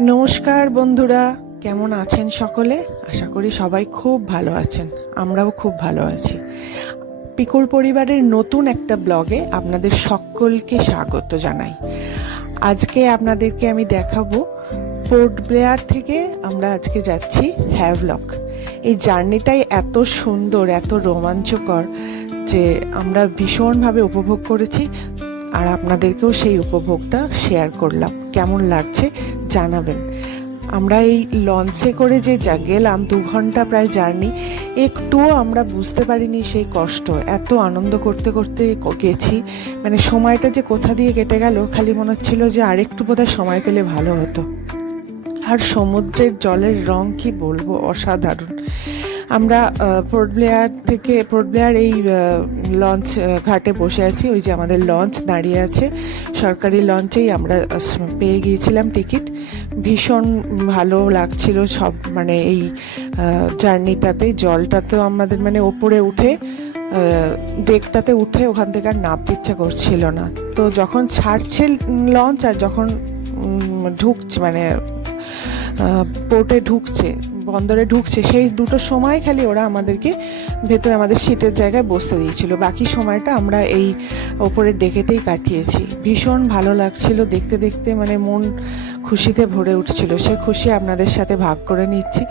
নমস্কার বন্ধুরা, কেমন আছেন সকলে? আশা করি সবাই খুব ভালো আছেন, আমরাও খুব ভালো আছি। পিকুর পরিবারের নতুন একটা ব্লগে আপনাদের সকলকে স্বাগত জানাই। আজকে আপনাদেরকে আমি দেখাবো পোর্ট ব্লেয়ার থেকে আমরা আজকে যাচ্ছি হ্যাভলক। এই জার্নিটাই এত সুন্দর, এত রোমাঞ্চকর যে আমরা ভীষণভাবে উপভোগ করেছি। আর আপনাদেরকেও সেই উপভোগটা শেয়ার করলাম। কেমন লাগছে? জানাবেন। আমরা এই লঞ্চে করে যে যা গেলাম, দু ঘণ্টা প্রায় জার্নি, একটুও আমরা বুঝতে পারিনি সেই কষ্ট। এত আনন্দ করতে করতে গেছি। মানে সময়টা যে কোথা দিয়ে কেটে গেল, খালি মনে হচ্ছিল যে আরেকটু বোধহয় সময় পেলে ভালো হতো। আর সমুদ্রের জলের রং কি বলব? অসাধারণ। আমরা পোর্ট ব্লেয়ার থেকে পোর্ট ব্লেয়ার এই লঞ্চ ঘাটে বসে আছি। ওই যে আমাদের লঞ্চ দাঁড়িয়ে আছে। সরকারি লঞ্চেই আমরা পেয়ে গিয়েছিলাম টিকিট। ভীষণ ভালো লাগছিল সব মানে এই জার্নিটাতে। জলটাতেও আমাদের মানে ওপরে উঠে ডেকটাতে উঠে ওখান থেকে আর নামতে ইচ্ছা করছিল না। তো যখন ছাড়ছে লঞ্চ আর যখন ঢুকছে মানে পোর্টে ঢুকছে বন্দরে ঢুকছে, সেই দুটো সময় খালি ওরা আমাদেরকে ভেতরে আমাদের সিটের জায়গায় বসতে দিয়েছিল। বাকি সময়টা আমরা এই ওপরের ডেকেতেই কাটিয়েছি। ভীষণ ভালো লাগছিল, দেখতে দেখতে মানে মন খুশিতে ভরে উঠছিল। সে খুশি আপনাদের সাথে ভাগ করে নিচ্ছি।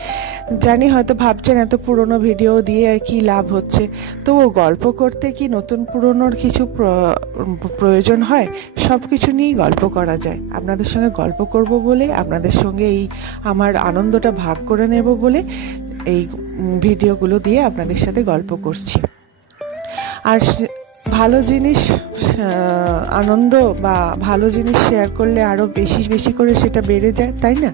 জানি হয়তো ভাবছেন এত পুরনো ভিডিও দিয়ে কি লাভ হচ্ছে। তো ও গল্প করতে কি নতুন পুরনোর কিছু প্র- প্রয়োজন হয়? সব কিছু নিয়েই গল্প করা যায়। আপনাদের সঙ্গে গল্প করব বলে আপনাদের সঙ্গে এই আমার আনন্দটা ভাগ করে নেব। বলে এই ভিডিওগুলো দিয়ে আপনাদের সাথে গল্প করছি। আর ভালো জিনিস আনন্দ বা ভালো জিনিস শেয়ার করলে আরও বেশি বেশি করে সেটা বেড়ে যায়, তাই না?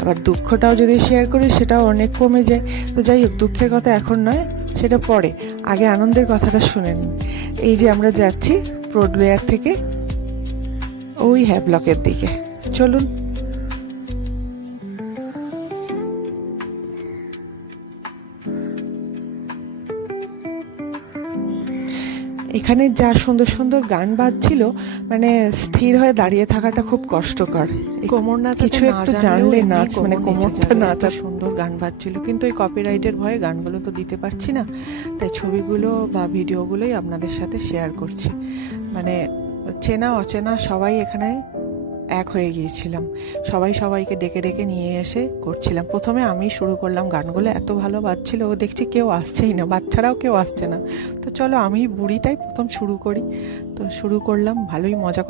আবার দুঃখটাও যদি শেয়ার করি, সেটাও অনেক কমে যায়। তো যাই হোক, দুঃখের কথা এখন নয়, সেটা পরে। আগে আনন্দের কথাটা শুনে নিন। এই যে আমরা যাচ্ছি প্রোডলেয়ার থেকে ওই হ্যাভলকের দিকে। চলুন। এখানে যা সুন্দর সুন্দর গান বাজছিল মানে স্থির হয়ে দাঁড়িয়ে থাকাটা খুব কষ্টকর। কোমর নাচ কিছু একটু জানলে নাচ মানে কোমরটা নাচা সুন্দর গান বাজছিল। কিন্তু এই কপিরাইটের ভয়ে গানগুলো তো দিতে পারছি না। তাই ছবিগুলো বা ভিডিওগুলোই আপনাদের সাথে শেয়ার করছি। মানে চেনা অচেনা সবাই এখানে এক হয়ে গিয়েছিলাম। সবাই সবাইকে ডেকে ডেকে নিয়ে এসে করছিলাম। প্রথমে আমি শুরু করলাম গানগুলো, এত ভালো বাজছিল, ও দেখছি কেউ আসছেই না, বাচ্চারাও কেউ আসছে না। তো চলো আমি বুড়িটাই প্রথম শুরু করি। তো শুরু করলাম, ভালোই মজা